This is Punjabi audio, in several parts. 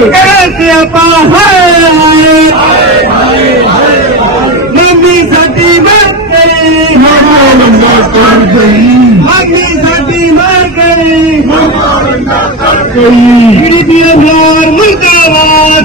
ਕਰੇ ਸਿਆਪਾ ਹਾਏ ਹਾਏ ਮੰਮੀ ਸਾਡੀ ਮਰ ਗਈ। ਮਾਮਾ ਲੰਦਾ ਕਰ ਗਈ। ਮੰਮੀ ਸਾਡੀ ਮਰ ਗਈ। ਮਾਮਾ ਲੰਦਾ ਕਰ ਗਈ ਜਿਹੜੀ ਦੀ ਅਮਲਾਰ ਮੁਰਦਾਬਾਦ।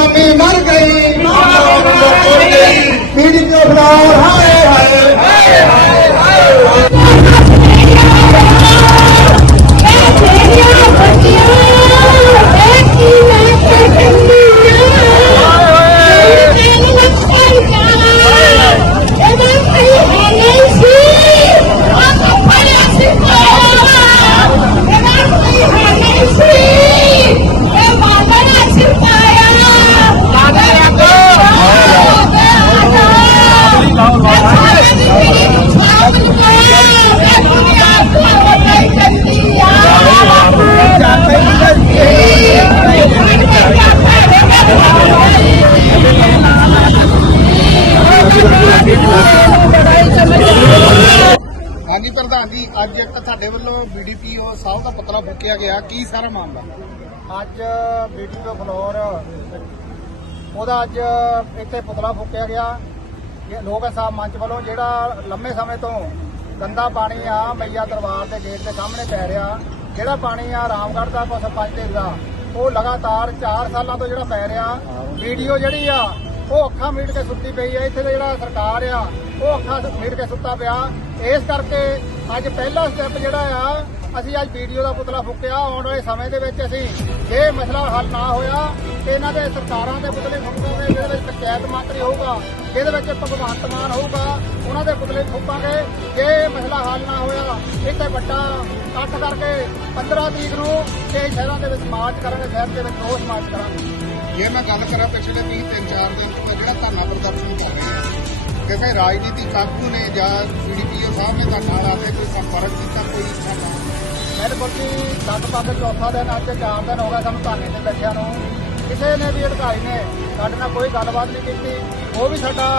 I Amen. ਪ੍ਰਧਾਨ ਜੀ ਅੱਜ ਇੱਕ ਤੁਹਾਡੇ ਵੱਲੋਂ ਬੀਡੀਪੀਓ ਸਾਹਿਬ ਦਾ ਪੁਤਲਾ ਫੂਕਿਆ ਗਿਆ। ਕੀ ਸਾਰਾ ਮਾਮਲਾ? ਅੱਜ ਵੀਡੀਓ ਫਲੋਰ ਉਹਦਾ ਅੱਜ ਇੱਥੇ ਪੁਤਲਾ ਫੂਕਿਆ ਗਿਆ। ਇਹ ਲੋਕ ਸਾਹਿਬ ਮੰਚ ਵੱਲੋਂ ਜਿਹੜਾ ਲੰਮੇ ਸਮੇਂ ਤੋਂ ਗੰਦਾ ਪਾਣੀ ਆ ਮਈਆ ਦਰਬਾਰ ਦੇ ਗੇਟ ਦੇ ਸਾਹਮਣੇ ਪੈ ਰਿਹਾ ਜਿਹੜਾ ਪਾਣੀ ਆ ਰਾਮਗੜ੍ਹ ਦਾ ਸਰਪੰਚ ਦੇ ਦਾ ਉਹ ਲਗਾਤਾਰ 4 ਸਾਲਾਂ ਤੋਂ ਜਿਹੜਾ ਪੈ ਰਿਹਾ। ਵੀਡੀਓ ਜਿਹੜੀ ਆ ਉਹ ਅੱਖਾਂ ਮੀਟ ਕੇ ਸੁੱਤੀ ਪਈ ਆ, ਇੱਥੇ ਦਾ ਜਿਹੜਾ ਸਰਕਾਰ ਆ, ਉਹ ਅੱਖਾਂ ਮੀਟ ਕੇ ਸੁੱਤਾ ਪਿਆ। ਇਸ ਕਰਕੇ ਅੱਜ ਪਹਿਲਾ ਸਟੈਪ ਜਿਹੜਾ ਆ, ਅਸੀਂ ਅੱਜ ਵੀਡੀਓ ਦਾ ਪੁਤਲਾ ਫੁੱਕਿਆ, ਆਉਣ ਵਾਲੇ ਸਮੇਂ ਦੇ ਵਿੱਚ ਅਸੀਂ ਜੇ ਮਸਲਾ ਹੱਲ ਨਾ ਹੋਇਆ, ਤੇ ਇਹਨਾਂ ਦੇ ਸਰਕਾਰਾਂ ਦੇ ਪੁਤਲੇ ਫੁੱਕਾਂਗੇ ਜਿਹਦੇ ਵਿੱਚ ਪੰਚਾਇਤ ਮੰਤਰੀ ਹੋਊਗਾ ਜਿਹਦੇ ਵਿੱਚ ਭਗਵੰਤ ਮਾਨ ਹੋਊਗਾ, ਉਹਨਾਂ ਦੇ ਪੁਤਲੇ ਫੁੱਕਾਂਗੇ। ਜੇ ਮਸਲਾ ਹੱਲ ਨਾ ਹੋਇਆ, ਇੱਥੇ ਵੱਡਾ ਇਕੱਠ ਕਰਕੇ 15 ਤਰੀਕ ਨੂੰ ਛੇ ਸ਼ਹਿਰਾਂ ਦੇ ਵਿੱਚ ਮਾਰਚ ਕਰਾਂਗੇ, ਸ਼ਹਿਰ ਦੇ ਵਿੱਚ ਰੋਸ ਮਾਰਚ ਕਰਾਂਗੇ। ਜੇ ਮੈਂ ਗੱਲ ਕਰਾਂ ਪਿਛਲੇ 20 ਤਿੰਨ, ਚਾਰ ਦਿਨ ਤੋਂ ਜਿਹੜਾ ਧਰਨਾ ਪ੍ਰਦਰਸ਼ਨ ਕਰ ਰਹੇ ਆ ਕਿਸੇ ਰਾਜਨੀਤਿਕ ਆਗੂ ਨੇ ਜਾਂ ਬੀਡੀਪੀਓ ਸਾਹਿਬ ਨੇ ਧਰਨਾ ਲਾ ਕੇ ਕੋਈ ਸੰਪਰਕ ਕੀਤਾ, ਕੋਈ ਸਾਡਾ ਬਿਲਕੁਲ ਜੀ ਲਗਭਗ ਚੌਥਾ ਦਿਨ ਅੱਜ ਚਾਰ ਦਿਨ ਹੋ ਗਿਆ ਸਾਨੂੰ ਧਰਨੇ ਤੇ ਬੈਠਿਆਂ ਨੂੰ। ਕਿਸੇ ਨੇ ਵੀ ਅਧਿਕਾਰੀ ਨੇ ਸਾਡੇ ਨਾਲ ਕੋਈ ਗੱਲਬਾਤ ਨਹੀਂ ਕੀਤੀ। ਉਹ ਵੀ ਸਾਡਾ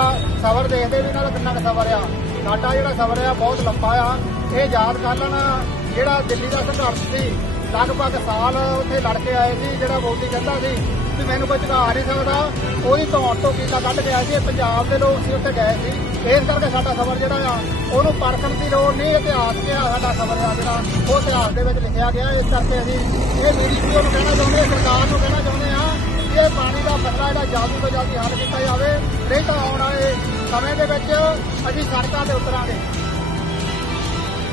ਸਬਰ ਦੇਖਦੇ ਵੀ ਇਹਨਾਂ ਦਾ ਕਿੰਨਾ ਕੁ ਸਬਰ ਆ। ਸਾਡਾ ਜਿਹੜਾ ਸਬਰ ਆ, ਬਹੁਤ ਲੰਬਾ ਆ। ਇਹ ਯਾਦ ਕਰ ਲੈਣਾ, ਜਿਹੜਾ ਦਿੱਲੀ ਦਾ ਸੰਘਰਸ਼ ਸੀ ਲਗਭਗ ਸਾਲ ਉੱਥੇ ਲੜ ਕੇ ਆਏ ਸੀ, ਜਿਹੜਾ ਮੋਦੀ ਕਹਿੰਦਾ ਸੀ ਵੀ ਮੈਨੂੰ ਕੋਈ ਝੁਕਾ ਨਹੀਂ ਸਕਦਾ। ਕੋਈ ਧੌਣ ਤੋਂ ਕੀਤਾ ਕੱਢ ਕੇ ਆਏ ਸੀ, ਇਹ ਪੰਜਾਬ ਦੇ ਲੋਕ ਸੀ, ਉੱਥੇ ਗਏ ਸੀ। ਇਸ ਕਰਕੇ ਸਾਡਾ ਸਬਰ ਜਿਹੜਾ ਆ, ਉਹਨੂੰ ਪਰਖਣ ਦੀ ਲੋੜ ਨਹੀਂ, ਇਤਿਹਾਸ ਕਿਹਾ ਸਾਡਾ ਸਬਰ ਆ ਜਿਹੜਾ, ਉਹ ਇਤਿਹਾਸ ਦੇ ਵਿੱਚ ਲਿਖਿਆ ਗਿਆ। ਇਸ ਕਰਕੇ ਅਸੀਂ ਇਹ ਮੀਡੀਆ ਨੂੰ ਕਹਿਣਾ ਚਾਹੁੰਦੇ ਹਾਂ, ਸਰਕਾਰ ਨੂੰ ਕਹਿਣਾ ਚਾਹੁੰਦੇ ਆ ਕਿ ਇਹ ਪਾਣੀ ਦਾ ਮਸਲਾ ਜਿਹੜਾ ਜਲਦੀ ਤੋਂ ਜਲਦੀ ਹੱਲ ਕੀਤਾ ਜਾਵੇ। ਨਹੀਂ ਤਾਂ ਆਉਣ ਵਾਲੇ ਸਮੇਂ ਦੇ ਵਿੱਚ ਅਸੀਂ ਸੜਕਾਂ ਤੇ ਉਤਰਾਂਗੇ।